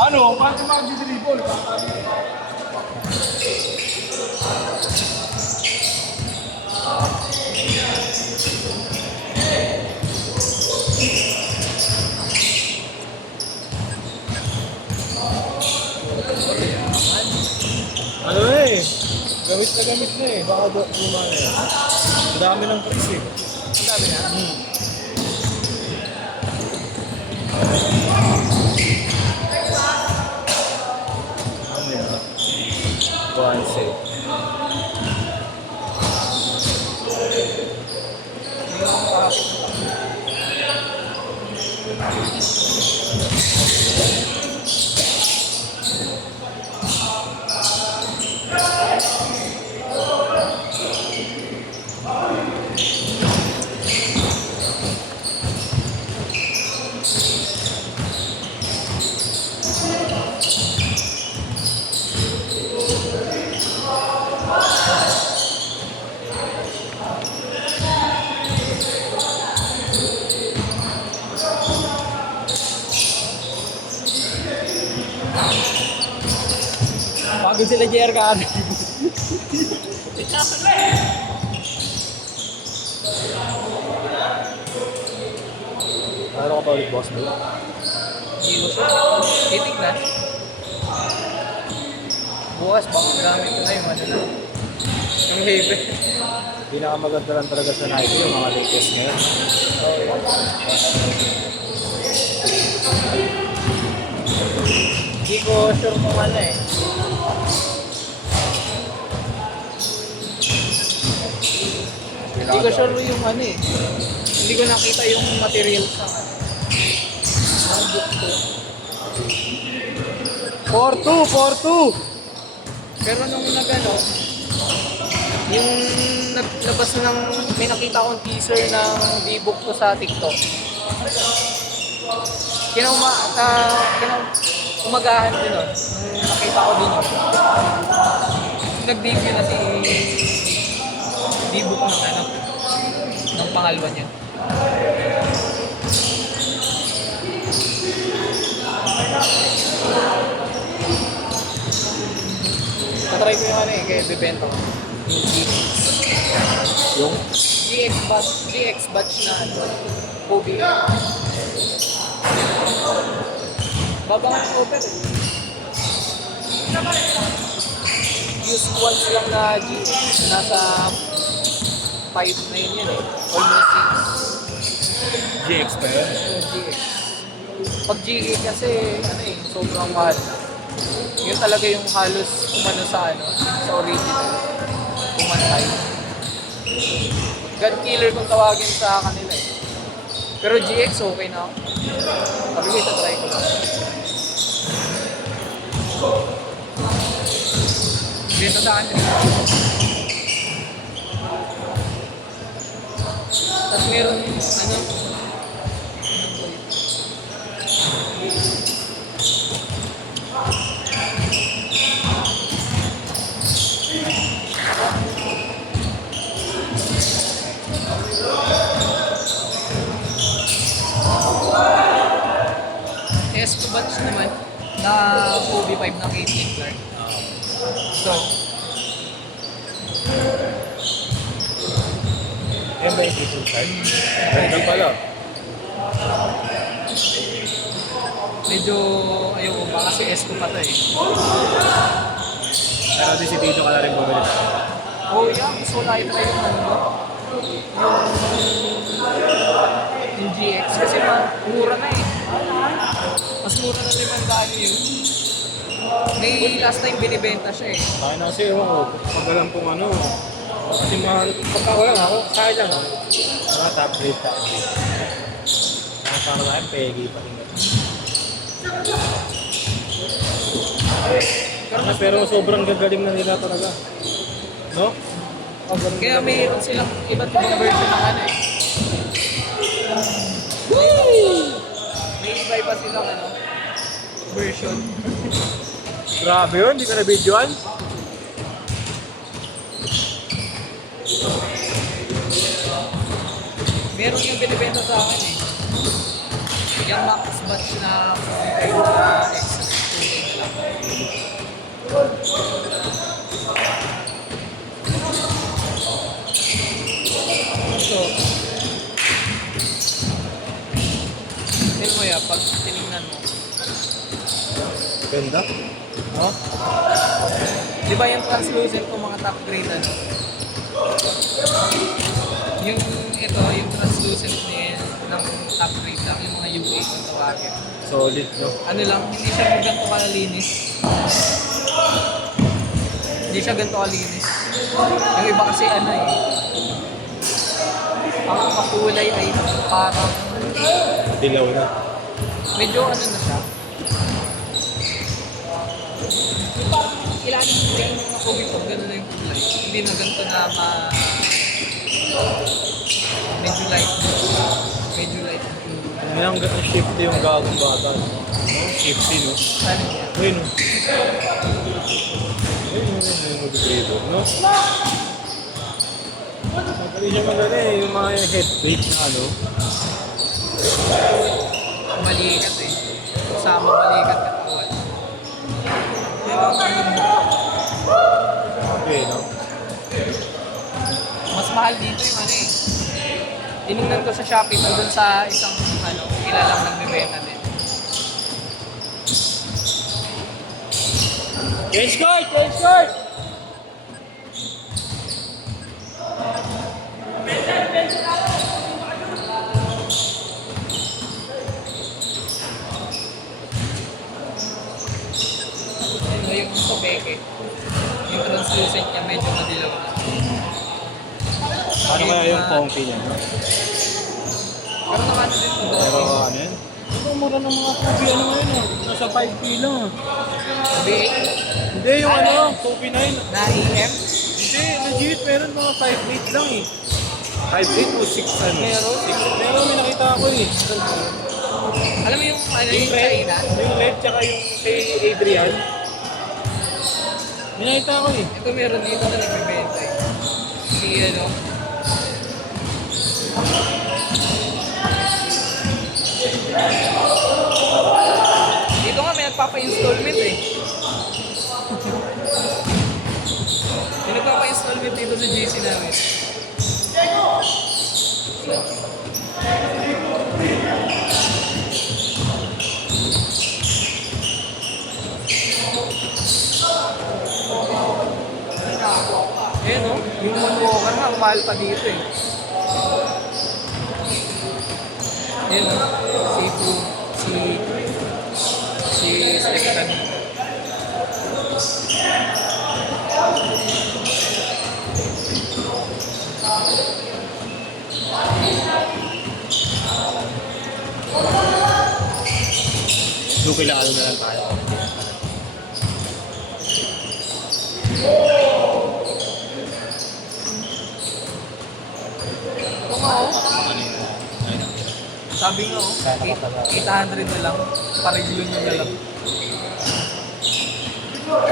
Ano? Paano mag-dribble? Ano na eh. Gamit na eh. Baka lumana eh. Ang dami ng price eh. Ang dami na. Ano yan? Once eh. Pagod sila JR ka. Ano ka pa ulit boss bro? Hindi ko siya. Titignan. Bukas baka gamit ko na yung ano na. Yung heavy. Pinakamaganda lang talaga sa Nike yung mga latest ngayon. Hindi ko sure kung ano eh. Hindi ko sure yung ano eh. Hindi ko nakita yung material sa ang book ko. 4-2! Pero nung nagano, yung naglabas ng, may nakita akong teaser ng D-book ko sa TikTok. Umagahan din nun, nung nakita ko din yun. Nag-debut na si D-book ng ano, ng pangalawa niya. Tatry ko yung ano eh, kaya bibenta ko. Yung GX batch na ano, Kobe. Babangan ng open eh. Use once lang na GX, nasa 5 na yun eh. Almost 6. GX pa yun? GX. Pag GX kasi, ano eh, sobrang mahal na. Yun talaga yung halos umano sa ano, sa original. Umantay. God killer kung tawagin sa kanila eh. Pero GX okay na ako. Sabi ko itatry ko lang. Benta sa kanila. Tapos meron ano, S2 batch naman na Kobe 5 ng Caitlin Clark. So, Yan ba yung triple card? Ganda pala. medyo ayoko ba kasi S2 pa to eh. Pero decidido ka na rin bumili. Oh yeah, gusto ko na i-try yung ano ba? Yung GX kasi mura na eh. Mas mura na 500 yun. May last time binibenta siya eh. Kaya na kasi ewan ko, pag alam kong ano, kasi mahal, pagka wala ako, kaya lang ako. Mga top grade. Nakasama na yung pegi pa rin. Pero sobrang gagaling na nila talaga. No? Kaya mayroon silang iba't ibang version ng ano eh. May iba-iba silang ano, version. Grabe yun, hindi ka na-videoan? Meron yung binibenta sa akin eh. Yung max batch na X2. So, tingnan mo yan, pag tinignan mo. Ganda. No? Di ba yung translucent ko mga top grade ano? Yung ito, yung translucent din ng top grade lang, yung mga UA kung tawagin. Solid, no? Ano lang, hindi siya ganito kalinis. Hindi siya ganito kalinis. Yung iba kasi ano eh, ang pakulay ay parang Dilaw na. medyo ano na siya. Yung parang ilalim ng tingin ng mga COVID kung gano'n na yung kulay. Hindi na ganito na medyo light. Medyo light. Yan ang shifty yung gagong bata. No? Shifty, no? Ano niya? Ayun, no? Ayun, yung mag-grade, no? Magaling siya magaling. Yung mga headplate na ano. Malikat eh. Kasama malikat katawan. Yan ang Okay, no? mas mahal dito yung ano eh. Tinignan ko sa Shopee doon sa isang ano, kilalang nagbibenta din. Change card! Change card! Ano yung tubeke. Yung translucent niya medyo madilaw na. Ano kaya yung comfy niya? Pero naman din ito. Pero ano yan? Ito, mura ng mga coffee ano ngayon ah. Nasa 5K lang ah. Sabi, Hindi, yung ano, coffee 9. na EM, Hindi, legit, meron mga 5.8 lang eh. 5.8 o 6 ano? Meron? 6. Meron, may nakita ako eh. alam mo yung ano Yung yung red, China? yung red tsaka yung kay Adrian. May nakita ako eh. Ito meron dito na nagbibenta eh. Si ano, dito nga may nagpapa-installment eh. May nagpapa-installment dito sa GC namin. Ayan o, yung Moonwalker nga, mahal pa dito eh. Ayan o, si Stektan. So, kailangan na lang tayo. Ito nga o, sabi nga o, 800 na lang, pa-review nyo na lang.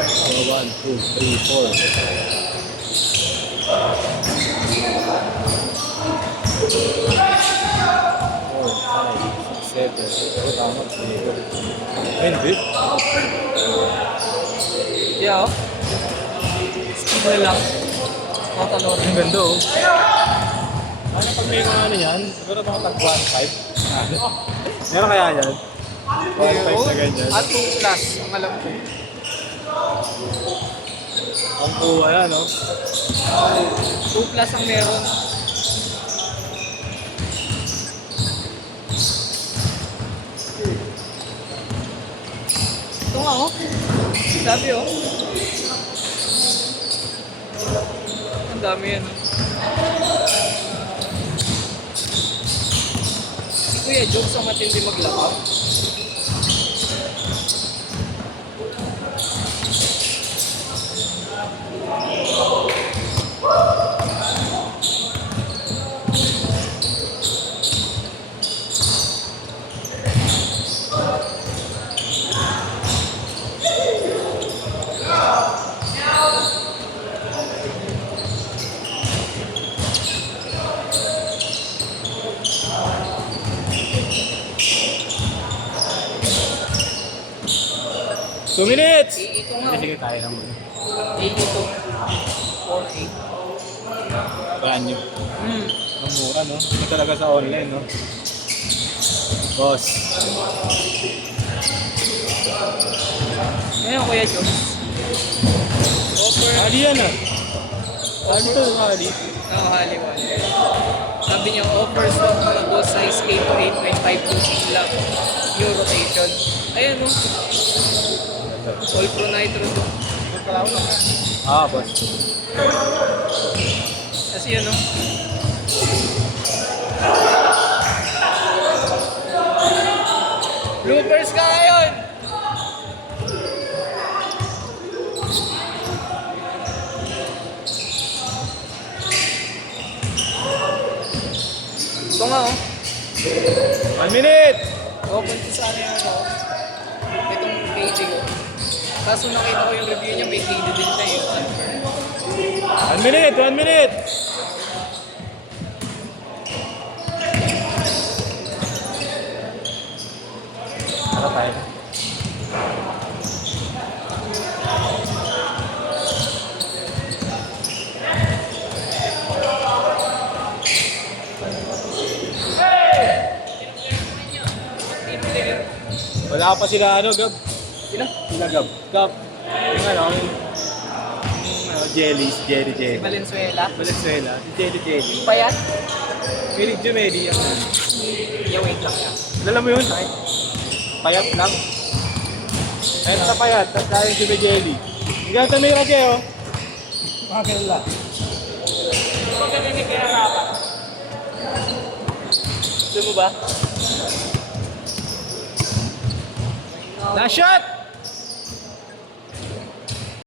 So, 1, 2, 3, 4. 4, 5, 6, 7. Pero tama. Hindi. Yeah o, skip na lang. Total order. Ang ganda oh. Ano pag may mga ano yan? Siguro mga tag 1.5. Meron kaya yan? 1.5 na ganyan. At 2 plus, ang alam ko. Ang kuha yan oh. 2 plus ang meron. Ito nga oh. Sabi oh. Ang dami yan. Si Kuya Jokes ang matindi maglakap. 2 minutes! Ito nga. Sige tayo na muna. 82. 4-8. Brand new. Hmm. Ang mura, no? Ito talaga sa online, no? Boss. Ngayon, Kuya Jones. Offer. Ali yan, ah. Ali to, Ali. Nakakaliwan. Sabi niya, offer stock mga boss size 8 to 8.5 using lang. New rotation. Ayan, no? All Pro Nitro to. Ah, boss. Kasi yan, no? Bloopers ka ngayon! Ito nga, oh. 1 minute! Open to sa ano yung ano. Itong KD ko. Kaso nakita ko yung review niya, may KD din siya yun. 1 minute! 1 minute! Tara tayo. Wala pa sila ano, Gab. Sino? Sila Gab. Gab. Yung ano, Jelly, Jelly. Si Valenzuela. Valenzuela, si Jelly. Payat? Philip Jumeli, yung Yeah, wait lang siya. alam mo yun? Payat lang. Ayun sa payat, tapos dahil si Jelly. Hanggang sa may rage, oh. Mga ganun lang. Magkakanig kaya rapa. Gusto mo ba? Last shot!